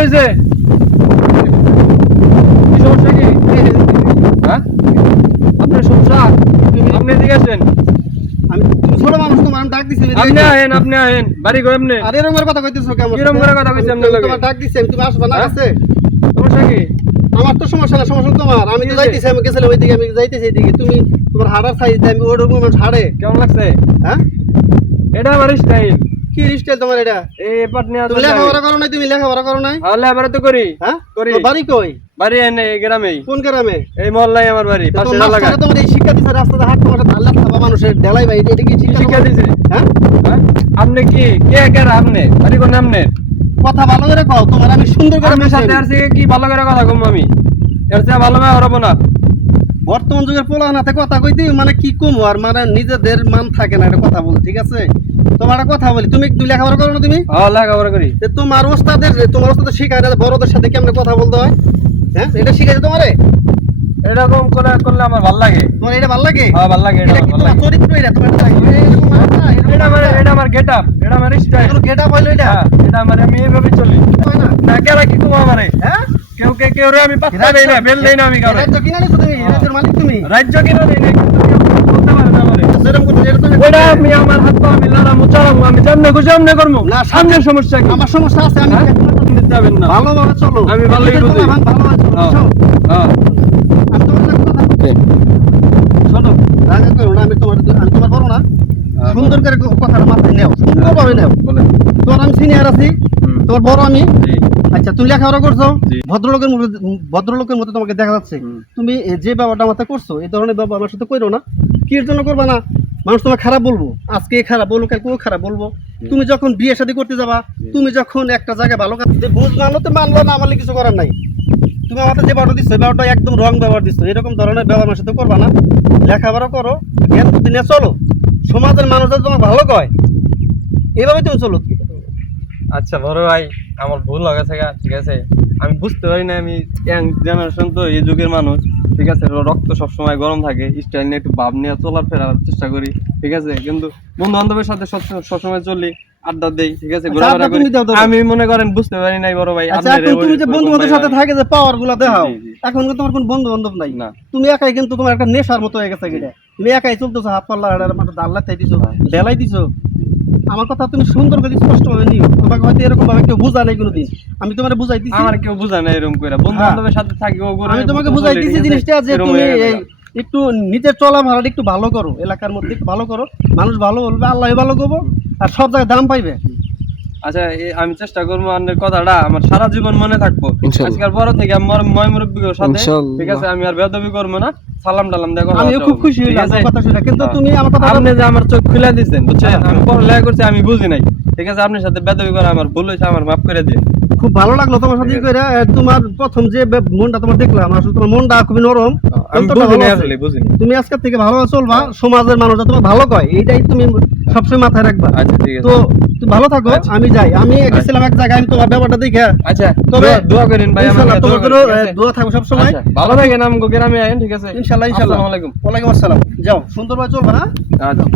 হয়েছে? কি সমস্যা কি? হ্যাঁ? আপনার সমস্যা? আপনি এদিকে আসেন। তুমি ছোট মানুষ, তোমার আমি ডাক দিছি। আপনি আহেন। বাড়ি গো এমনি। আরে এরকম করে কথা কইতেছো কেমন? কিরম করে কথা কইছি আপনার লগে? তোমার ডাক দিছি, তুমি আসবা না হ্যাঁ? কাছে? সমস্যা কি? আমার তো সমস্যা না, সমস্যা তোমার। আমি তো যাইতেছি, আমি গেছিলাম ওইদিকে, আমি যাইতেছি এইদিকে। তুমি তোমার হাড়ার সাইজ আমি ওরকম মানুষ হাড়ে। কেমন লাগছে? হ্যাঁ, এটা আমার স্টাইল। কি স্টাইল তোমার এটা? এই পাটনি তুমি লেখাপড়া করো নাই? তুমি লেখাপড়া করো নাই? তাহলে এবারে তো করি। হ্যাঁ, করি। তোর বাড়ি কই? বাড়ি এনে এই গ্রামেই। কোন গ্রামে? এই মহল্লায় আমার বাড়ি। তো পাশের মাস্টারে এলাকায়। তোমার এই শিক্ষা দিছে, রাস্তাতে হাঁটতে হাঁটতে ধাল্লা খাবা মানুষের ঢেলাই ভাই, এটা কি শিক্ষা শিক্ষা তোমার? দিছে? হ্যাঁ, হ্যাঁ? আপনি কি কে আপনি? বাড়ি কোন আপনি? কথা ভালো করে কও, তোমার আমি সুন্দর করে আপনার সাথে বুঝাই। আর কি ভালো করে কথা কম আমি। এর চেয়ে ভালো মেয়ে হরবো না। বর্তমান যুগের পোলাহানাতে কথা কইতে মানে কি কম, আর মানে নিজেদের মান থাকে না, এটা কথা বল, ঠিক আছে? তোমার একটা কথা বলি, তুমি একটু লেখাপড়া করো না? তুমি লেখাপড়া করি। তোমার ওস্তাদের শিখায় না বড়দের সাথে কেমনে কথা বলতে হয়? হ্যাঁ, এটা শিখাইছে তোমারে? এরকম করে করলে আমার ভালো লাগে। তোমার এটা ভালো লাগে? হ্যাঁ, ভালো লাগে। এটা কি তোমার চরিত্র? এটা তোমার এরকম মাথা, এটা আমার গেট আপ, এটা আমার স্টাইল। গেট আপ হইলো এটা? এটা আমার আমি এইভাবে চলি। হয় না? না কেরা কি তোমার আমারে? হ্যাঁ, কেউ রে আমি পাত্তা দেই না, বেল দেই না আমি কাউরে। রাজ্য কিনা নিছো তুমি? রাজ্যের মালিক তুমি? রাজ্য কিনা দেই না, কিন্তু কেউ বলতে পারে না আমারে। যেরকম করতে যেটা তুমি ওটা আমি আমার হাত পা আমি লড়াম চালাম, আমি যেমনে খুশি এমনি করবো। না, সামনের সমস্যা কি? আমার সমস্যা আছে, আমি হ্যাঁ? নিতে যাবেন না। ভালোভাবে চলো। আমি ভালোই নিজের বুঝি। তোমার ভালোভাবে চলো, হ্যাঁ, বুঝছো? হ্যাঁ। আমি তোমার সাথে কথা বলছি। শোনো, রাগ করো না, আমি তোমার বড় না। সুন্দর করে কথাটা মাথায় নেও, সুন্দরভাবে নেও। বলেন। তোমার আমি সিনিয়র আছি, তোমার বড় আমি। জি। আচ্ছা, তুমি লেখাপড়া করছো, জি। ভদ্রলোকের মতো তোমাকে দেখা যাচ্ছে। হুম। তুমি যে ব্যাপারটা মাথায় করছো, এই ধরনের ব্যাপার আমার সাথে করো না। কি জন্য করবা না? মানুষ তোমার খারাপ বলবো, আজকে খারাপ বলবো, কালকে খারাপ বলবো। তুমি যখন বিয়ে শাদী করতে যাবা, তুমি যখন একটা জায়গায় ভালো কাজ বুঝ মানলো তো মানলো, না মানলে কিছু করার নাই। তুমি আমাদের যে ব্যবহার দিচ্ছ, ব্যবহারটা একদম রং ব্যবহার দিচ্ছ। এরকম ধরনের ব্যবহার আমার সাথে করবা না। লেখাপড়া করো, জ্ঞান বুদ্ধি নিয়ে চলো। সমাজের মানুষ যাতে তোমার ভালো কয়, এইভাবে তুমি চলো। আচ্ছা বড় ভাই, আমার ভুল হয়ে গেছে গা, ঠিক আছে? আমি বুঝতে পারি না, আমি ইয়াং জেনারেশন তো, এই যুগের মানুষ, ঠিক আছে? রক্ত সবসময় গরম থাকে, স্টাইল নিয়ে একটু ভাব নিয়ে চলার ফেরার চেষ্টা করি, ঠিক আছে? কিন্তু বন্ধু বান্ধবের সাথে সবসময় চলি, আড্ডা দেই, ঠিক আছে? আচ্ছা, ঘোরাফেরা আড্ডা করি। তুমি দাও তো। আমি মনে করেন বুঝতে পারি নাই বড় ভাই। আচ্ছা, আপনার এখন তুমি যে বন্ধু বান্ধবের সাথে থাকে যে পাওয়ার গুলা দেখাও, জি, জি। এখন কিন্তু তোমার কোনো বন্ধু বান্ধব নাই। না। তুমি একাই, কিন্তু তোমার একটা নেশার মতো হয়ে গেছে এটা। তুমি একাই চলতেছো, হাত পাল্লা দাল্লা তাই দিছো, বেলাই দিছো। আমার কথা তুমি সুন্দর করে স্পষ্ট ভাবে নিও। তোমাকে হয়তো এরকম ভাবে কেউ বুঝা নাই কোনোদিন, আমি তোমার বুঝাই দিছি। আমার কেউ বুঝায় না এরকম করে, বন্ধু বান্ধবের সাথে থাকি ও করে। আমি তোমাকে বুঝাই দিছি জিনিসটা, যে তুমি এই একটু নিজের চলাফেরাটা একটু ভালো করো, এলাকার মধ্যে একটু ভালো করো। মানুষ ভালো বলবে, আল্লাহ ভালো করবো, আর সব জায়গায় দাম পাইবে। আচ্ছা, আমি চেষ্টা করবো আপনার কথাটা আমার সারা জীবন মনে থাকবো। আজকাল বড় থেকে আমার ময় মুরব্বীর সাথে, ঠিক আছে? আমি আর বেয়াদবি করবো না, সালাম টালাম দেখো। আমিও খুব খুশি হইলাম তোমার কথা শুনে, কিন্তু তুমি আমার কথা আপনি যে আমার চোখ খুলে দিচ্ছেন, বুঝছেন? আমি পড়ালেখা করছি, আমি বুঝি নাই, ঠিক আছে? আপনার সাথে বেয়াদবি করা আমার ভুল হয়েছে, আমার মাফ করে দিন। খুব ভালো লাগলো তোমার সাথে করে। তোমার প্রথম যে মনটা তোমার দেখলাম, আসলে তোমার মনটা খুবই নরম। আমি অন্তরটা বুঝি ভালো নাই, আছে। আসলে বুঝিনি। তুমি আজকের থেকে ভালোভাবে চলবা, সমাজের মানুষরা তোমার ভালো কয়, এইটাই তুমি সবসময় মাথায় রাখবা। আচ্ছা, ঠিক আছে। তো তুমি ভালো থাকো, আমি যাই। আমি গেছিলাম এক জায়গায়, আমি তোমার ব্যাপারটা দেখে। আচ্ছা, তবে দোয়া করেন ভাই, আমার ইনশাআল্লাহ তোমার জন্য দোয়া থাকবো সবসময়। ভালো থাকেন, আমগো গ্রামে আইন, ঠিক আছে? ইনশাআল্লাহ। আসসালামু আলাইকুম। ওয়ালাইকুম আসসালাম। যাও, সুন্দরভাবে চলবা। হ্যাঁ, আচ্ছা।